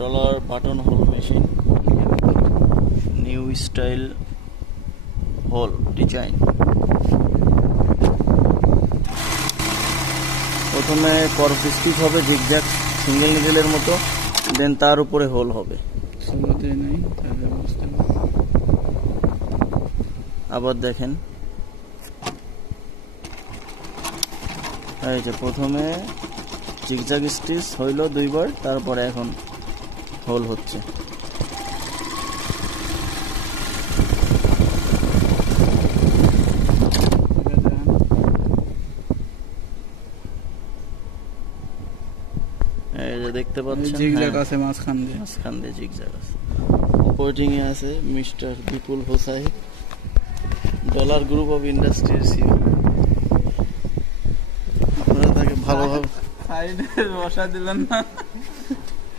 Dollar button hole machine, new style hole design. প্রথমে করফ stitch হবে জিগজ্যাগ সিঙ্গেল নিডেলের মতো, দেন তার উপরে হোল হবে। আবার দেখেন, এই যে প্রথমে জিগজ্যাগ স্টিচ হইল দুইবার, তারপরে এখন হোল হচ্ছে। এই যে দেখতে পাচ্ছেন জিগজ্যাগ আছে মাঝখান দিয়ে জিগজ্যাগ আছে। অপারেটিং এ আছে mister Bipul Hossai, dollar group of ইন্ডাস্ট্রির সিইও। আপনারা তাকে ভালোভাবে সাইডে বসা দিলেন না।